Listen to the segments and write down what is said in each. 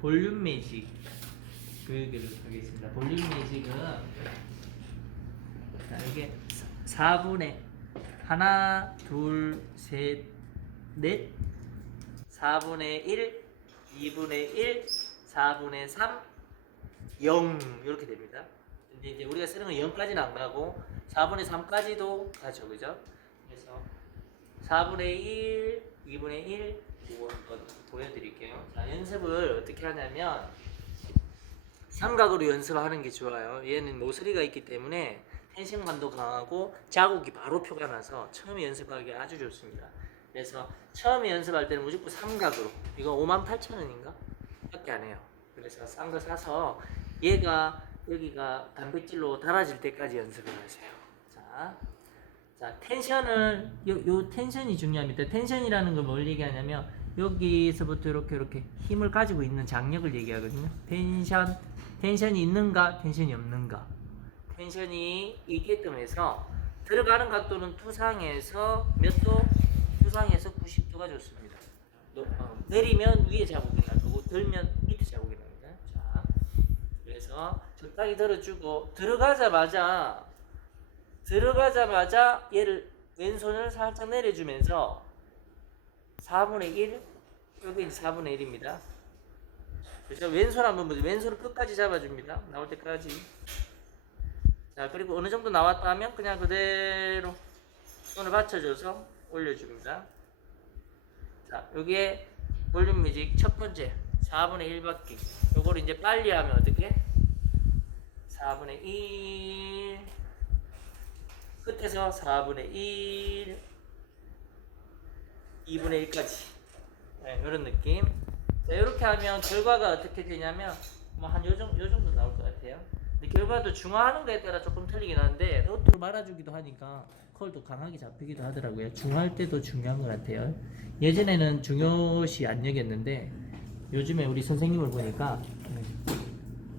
볼륨 매직 보여드리도록 하겠습니다. 볼륨 매직은 자, 이게 4분의 하나, 둘, 셋, 넷 4분의 1, 2분의 1, 4분의 3, 0 이렇게 됩니다. 근데 이제 우리가 쓰는 건 0까지는 안 가고 4분의 3까지도 가죠, 그죠? 그래서 4분의 1, 2분의 1 이거 한번 보여드릴게요. 자, 연습을 어떻게 하냐면 삼각으로 연습하는 게 좋아요. 얘는 모서리가 있기 때문에 텐션감도 강하고 자국이 바로 표가 나서 처음에 연습하기 아주 좋습니다. 그래서 처음에 연습할 때는 무조건 삼각으로 이거 58,000원인가? 밖에 안 해요. 그래서 싼 거 사서 얘가 여기가 단백질로 달아질 때까지 연습을 하세요. 자, 자 텐션을 요, 요 텐션이 중요합니다. 텐션이라는 걸뭘 얘기하냐면 여기서부터 이렇게 이렇게 힘을 가지고 있는 장력을 얘기하거든요. 텐션 텐션이 있는가 텐션이 없는가 텐션이 있게끔 해서 들어가는 각도는 투상에서 몇 도? 투상에서 90도가 좋습니다. 노- 어, 내리면 위에 자국이 날 거고 들면 밑에 자국이 납니다. 자, 그래서 적당히 들어주고 들어가자마자 들어가자마자 얘를 왼손을 살짝 내려주면서 4분의 1 여기 4분의 1입니다. 그래서 왼손 한번 보세요. 왼손을 끝까지 잡아줍니다. 나올 때까지. 자 그리고 어느 정도 나왔다 하면 그냥 그대로 손을 받쳐줘서 올려줍니다. 자 여기에 볼륨 뮤직 첫 번째 4분의 1 받기. 요거를 이제 빨리 하면 어떻게? 4분의 1 끝에서 4분의 1 2분의 1까지. 네, 이런 느낌. 자, 이렇게 하면 결과가 어떻게 되냐면 뭐한 요 정도, 요 정도 나올 것 같아요. 근데 결과도 중화하는 거에 따라 조금 틀리긴 한데 로트로 말아주기도 하니까 컬도 강하게 잡히기도 하더라고요. 중화할 때도 중요한 것 같아요. 예전에는 중요시 안 여겼는데 요즘에 우리 선생님을 보니까 네,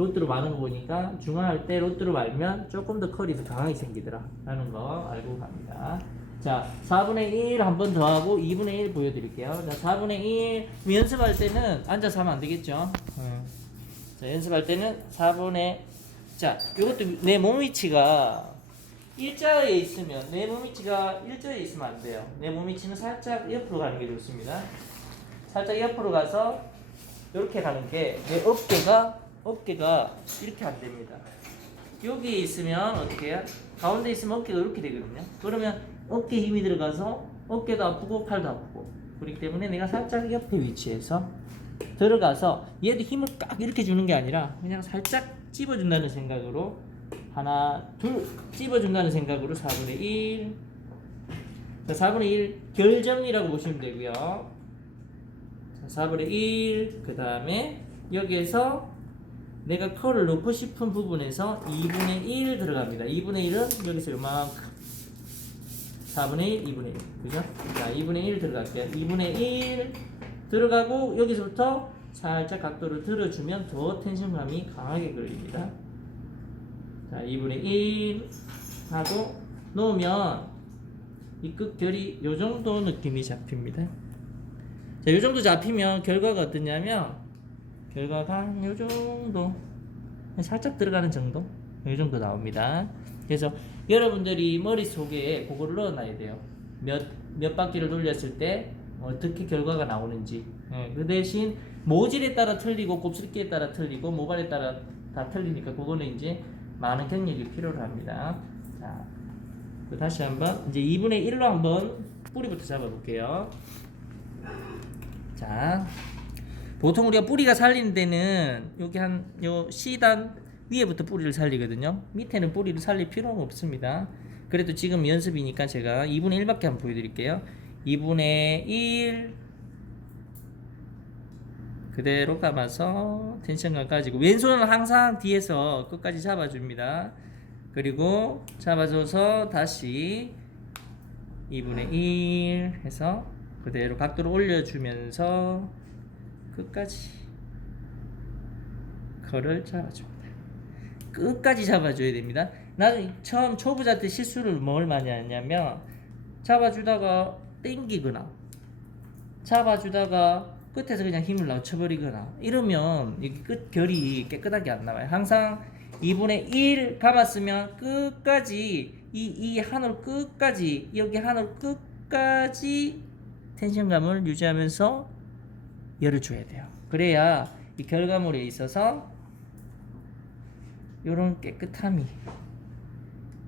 로트로 마는 거 보니까 중화할 때 로트로 말면 조금 더 컬이 더 강하게 생기더라. 라는 거 알고 갑니다. 자 4분의 1 한 번 더 하고 2분의 1 보여드릴게요. 자 4분의 1 연습할 때는 앉아서 하면 안 되겠죠? 음. 자 연습할 때는 4분의 자 이것도 내 몸 위치가 일자에 있으면 내 몸 위치가 일자에 있으면 안 돼요. 내 몸 위치는 살짝 옆으로 가는 게 좋습니다. 살짝 옆으로 가서 이렇게 가는 게 내 어깨가 어깨가 이렇게 안 됩니다. 여기 있으면 어떻게 해요? 가운데 있으면 어깨가 이렇게 되거든요. 그러면 어깨 힘이 들어가서 어깨도 아프고 팔도 아프고 그렇기 때문에 내가 살짝 옆에 위치해서 들어가서 얘도 힘을 깍 이렇게 주는 게 아니라 그냥 살짝 찝어준다는 생각으로 하나 둘 찝어준다는 생각으로 4분의 1 자, 4분의 1 결정이라고 보시면 되고요. 자, 4분의 1, 그 다음에 여기에서 내가 컬을 넣고 싶은 부분에서 2분의 1 들어갑니다. 2분의 1은 여기서 요만큼. 4분의 1, 2분의 1. 그죠? 자, 2분의 1 들어갈게요. 2분의 1 들어가고 여기서부터 살짝 각도를 들어주면 더 텐션감이 강하게 걸립니다. 자, 2분의 1 하고 놓으면 이 끝결이 요 정도 느낌이 잡힙니다. 자, 요 정도 잡히면 결과가 어떠냐면 결과가 요 정도 살짝 들어가는 정도 요 정도 나옵니다. 그래서 여러분들이 머릿속에 그거를 넣어놔야 돼요. 몇, 몇 바퀴를 돌렸을 때 어떻게 결과가 나오는지. 예, 그 대신 모질에 따라 틀리고 곱슬기에 따라 틀리고 모발에 따라 다 틀리니까 그거는 이제 많은 경력이 필요로 합니다. 자, 그 다시 한번 이제 2분의 1로 한번 뿌리부터 잡아볼게요. 자, 보통 우리가 뿌리가 살리는 데는 여기 한 요 C단 위에부터 뿌리를 살리거든요. 밑에는 뿌리를 살릴 필요는 없습니다. 그래도 지금 연습이니까 제가 2분의 1밖에 한번 보여드릴게요. 2분의 1 그대로 감아서 텐션감 가지고 왼손은 항상 뒤에서 끝까지 잡아줍니다. 그리고 잡아줘서 다시 2분의 1 해서 그대로 각도를 올려주면서 끝까지 컬을 잡아줍니다. 끝까지 잡아줘야 됩니다. 나는 처음 초보자 때 실수를 뭘 많이 하냐면 잡아주다가 땡기거나 잡아주다가 끝에서 그냥 힘을 낮춰버리거나 이러면 여기 끝 결이 깨끗하게 안 나와요. 항상 2분의 1 감았으면 끝까지 이, 이 한올 끝까지 여기 한올 끝까지 텐션감을 유지하면서 열을 줘야 돼요. 그래야 이 결과물에 있어서 이런 깨끗함이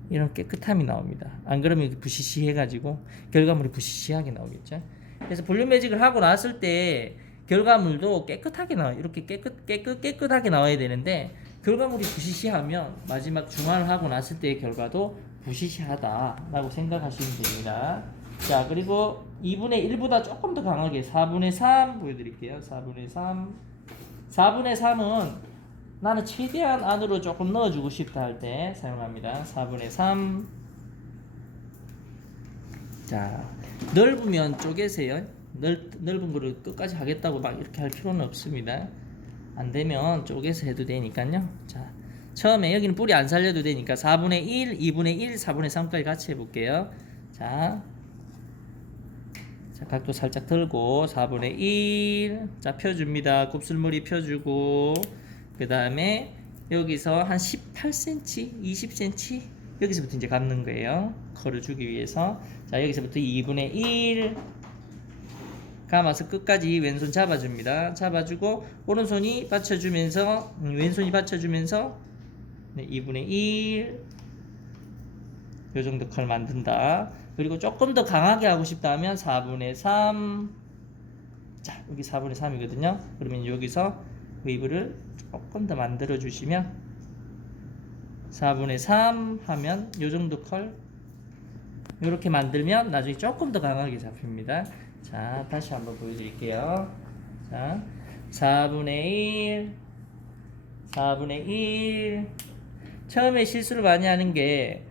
이런 깨끗함이 나옵니다. 안 그러면 부시시해가지고 결과물이 부시시하게 나오겠죠. 그래서 볼륨 매직을 하고 났을 때 결과물도 깨끗하게 나와 요 이렇게 깨끗 깨끗 깨끗하게 나와야 되는데 결과물이 부시시하면 마지막 중화를 하고 났을 때의 결과도 부시시하다라고 생각하시면 됩니다. 자 그리고 2분의 1보다 조금 더 강하게 4분의 3 보여드릴게요. 4분의 3 4분의 3은 나는 최대한 안으로 조금 넣어주고 싶다 할 때 사용합니다. 4분의 3. 자, 넓으면 쪼개세요. 넓, 넓은 거를 끝까지 하겠다고 막 이렇게 할 필요는 없습니다. 안 되면 쪼개서 해도 되니까요. 자, 처음에 여기는 뿌리 안 살려도 되니까 4분의 1, 2분의 1, 4분의 3까지 같이 해볼게요. 자, 자, 각도 살짝 들고 4분의 1. 자, 펴줍니다. 곱슬머리 펴주고 그 다음에 여기서 한 18cm, 20cm 여기서부터 이제 감는 거예요. 컬을 주기 위해서 자 여기서부터 2분의 1 감아서 끝까지 왼손 잡아줍니다. 잡아주고 오른손이 받쳐주면서 음, 왼손이 받쳐주면서 네, 2분의 1 요 정도 컬 만든다. 그리고 조금 더 강하게 하고 싶다 하면 4분의 3. 자, 여기 4분의 3이거든요. 그러면 여기서 웨이브를 조금 더 만들어 주시면 4분의 3 하면 요 정도 컬 이렇게 만들면 나중에 조금 더 강하게 잡힙니다. 자, 다시 한번 보여드릴게요. 자, 4분의 1, 4분의 1. 처음에 실수를 많이 하는 게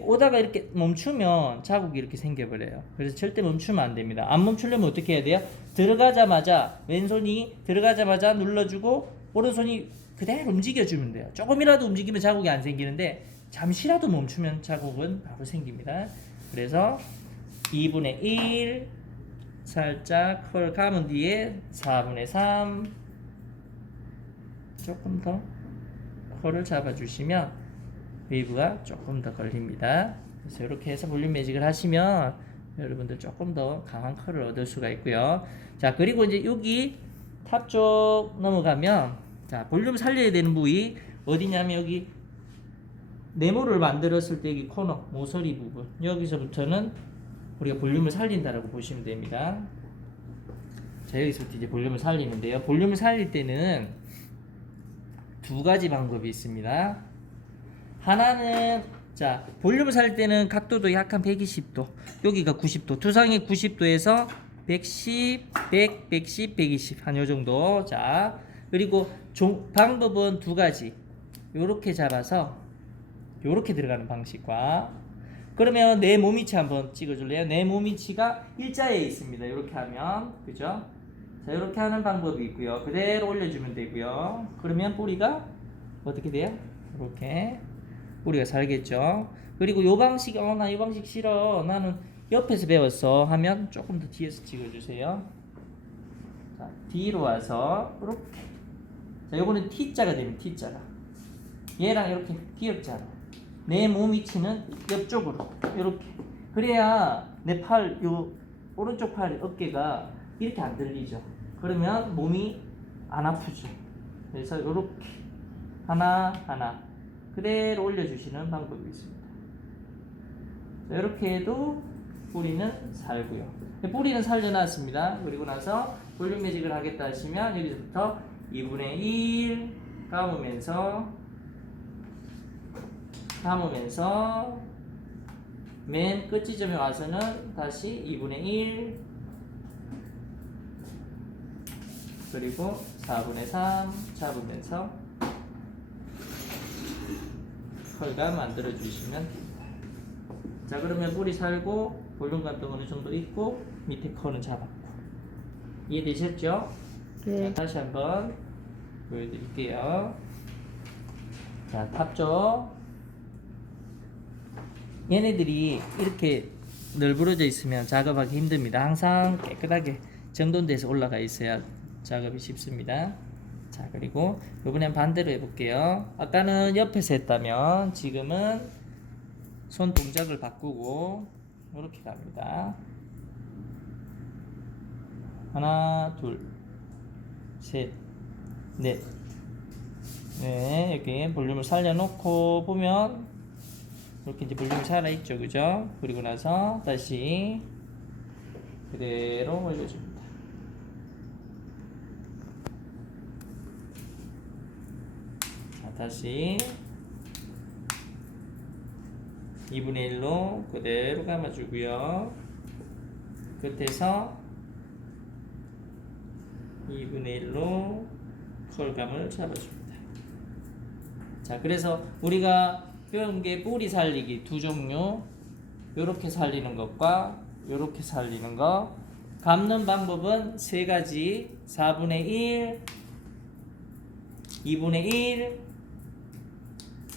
오다가 이렇게 멈추면 자국이 이렇게 생겨버려요. 그래서 절대 멈추면 안 됩니다. 안 멈추려면 어떻게 해야 돼요? 들어가자마자 왼손이 들어가자마자 눌러주고 오른손이 그대로 움직여주면 돼요. 조금이라도 움직이면 자국이 안 생기는데 잠시라도 멈추면 자국은 바로 생깁니다. 그래서 2분의 1 살짝 컬 감은 뒤에 4분의 3 조금 더 컬을 잡아주시면 웨이브가 조금 더 걸립니다. 그래서 이렇게 해서 볼륨 매직을 하시면 여러분들 조금 더 강한 컬을 얻을 수가 있고요. 자 그리고 이제 여기 탑 쪽 넘어가면 자 볼륨 살려야 되는 부위 어디냐면 여기 네모를 만들었을 때 여기 코너 모서리 부분 여기서부터는 우리가 볼륨을 살린다라고 보시면 됩니다. 자 여기서부터 이제 볼륨을 살리는데요. 볼륨을 살릴 때는 두 가지 방법이 있습니다. 하나는 자 볼륨을 살 때는 각도도 약한 120도 여기가 90도 두상이 90도에서 110, 100, 110, 120 한 요 정도. 자 그리고 종, 방법은 두 가지. 요렇게 잡아서 요렇게 들어가는 방식과 그러면 내 몸위치 한번 찍어줄래요? 내 몸위치가 일자에 있습니다. 요렇게 하면. 그죠? 자 이렇게 하는 방법이 있고요. 그대로 올려주면 되고요. 그러면 뿌리가 어떻게 돼요? 이렇게 우리가 살겠죠. 그리고 요 방식, 어, 나이 방식 싫어. 나는 옆에서 배웠어. 하면 조금 더 뒤에서 찍어주세요. 자, 뒤로 와서, 이렇게. 자, 요거는 T자가 되면 T자가. 얘랑 이렇게 귀엽잖아. 내 몸 위치는 옆쪽으로. 이렇게. 그래야 내 팔, 요, 오른쪽 팔 어깨가 이렇게 안 들리죠. 그러면 몸이 안 아프죠. 그래서 이렇게. 하나, 하나. 그대로 올려주시는 방법이 있습니다. 자, 이렇게 해도 뿌리는 살고요. 뿌리는 살려놨습니다. 그리고 나서 볼륨 매직을 하겠다 하시면 여기서부터 2분의 1 감으면서 감으면서 맨 끝 지점에 와서는 다시 2분의 1 그리고 4분의 3 잡으면서 컬감 만들어 주시면. 자 그러면 뿌리 살고 볼륨 감도 어느 정도 있고 밑에 컬은 잡았고 이해되셨죠? 네. 자, 다시 한번 보여드릴게요. 자 탑죠. 얘네들이 이렇게 널브러져 있으면 작업하기 힘듭니다. 항상 깨끗하게 정돈돼서 올라가 있어야 작업이 쉽습니다. 자 그리고 이번엔 반대로 해볼게요. 아까는 옆에서 했다면 지금은 손 동작을 바꾸고 이렇게 갑니다. 하나, 둘, 셋, 넷. 네, 여기 볼륨을 살려놓고 보면 이렇게 이제 볼륨이 살아있죠, 그죠? 그리고 나서 다시 그대로 올려줍니다. 자, 다시 2분의 1로 그대로 감아주고요. 끝에서 2분의 1로 컬감을 잡아줍니다. 자, 그래서 우리가 게 뿌리 살리기 두 종류. 요렇게 살리는 것과 요렇게 살리는 거. 감는 방법은 세 가지. 4분의 1, 2분의 1,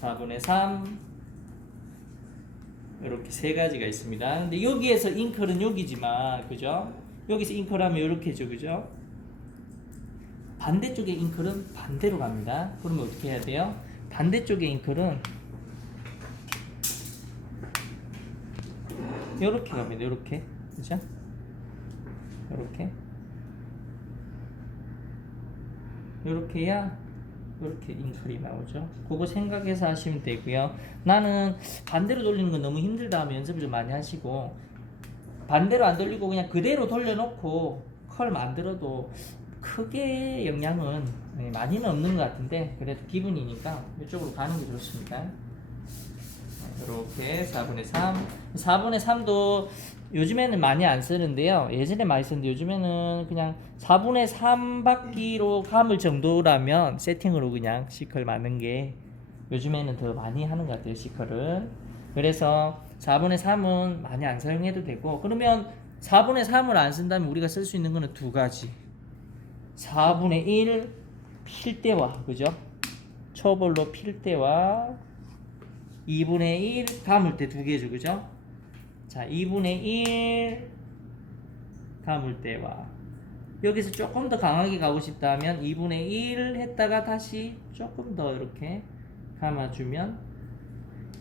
4분의 3. 이렇게 세 가지가 있습니다. 근데 여기에서 잉클은 여기지만, 그죠? 여기서 잉클하면 이렇게죠, 그죠? 반대쪽의 잉클은 반대로 갑니다. 그러면 어떻게 해야 돼요? 반대쪽의 잉클은 이렇게 갑니다. 이렇게, 그죠? 이렇게, 이렇게 해야 이렇게 잉클이 나오죠. 그거 생각해서 하시면 되고요. 나는 반대로 돌리는 건 너무 힘들다 하면 연습을 좀 많이 하시고 반대로 안 돌리고 그냥 그대로 돌려놓고 컬 만들어도 크게 영향은 네, 많이는 없는 것 같은데 그래도 기분이니까 이쪽으로 가는 게 좋습니다. 이렇게 4분의 3 4분의 3도 요즘에는 많이 안 쓰는데요. 예전에 많이 썼는데 요즘에는 그냥 4분의 3바퀴로 감을 정도라면 세팅으로 그냥 시컬 맞는 게 요즘에는 더 많이 하는 것 같아요 시컬은 그래서 4분의 3은 많이 안 사용해도 되고 그러면 4분의 3을 안 쓴다면 우리가 쓸 수 있는 거는 두 가지. 4분의 1 필 때와 그죠? 초벌로 필 때와 2분의 1 감을 때 두 개죠 그죠 자 2분의 1 감을 때와 여기서 조금 더 강하게 가고 싶다면 2분의 1 했다가 다시 조금 더 이렇게 감아주면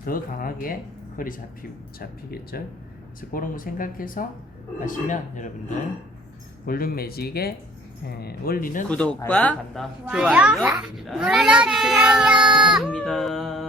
더 강하게 컬이 잡히, 잡히겠죠 그래서 그런 거 생각해서 하시면 여러분들 볼륨 매직의 예, 원리는 구독과. 좋아요. 눌러주세요. 감사합니다.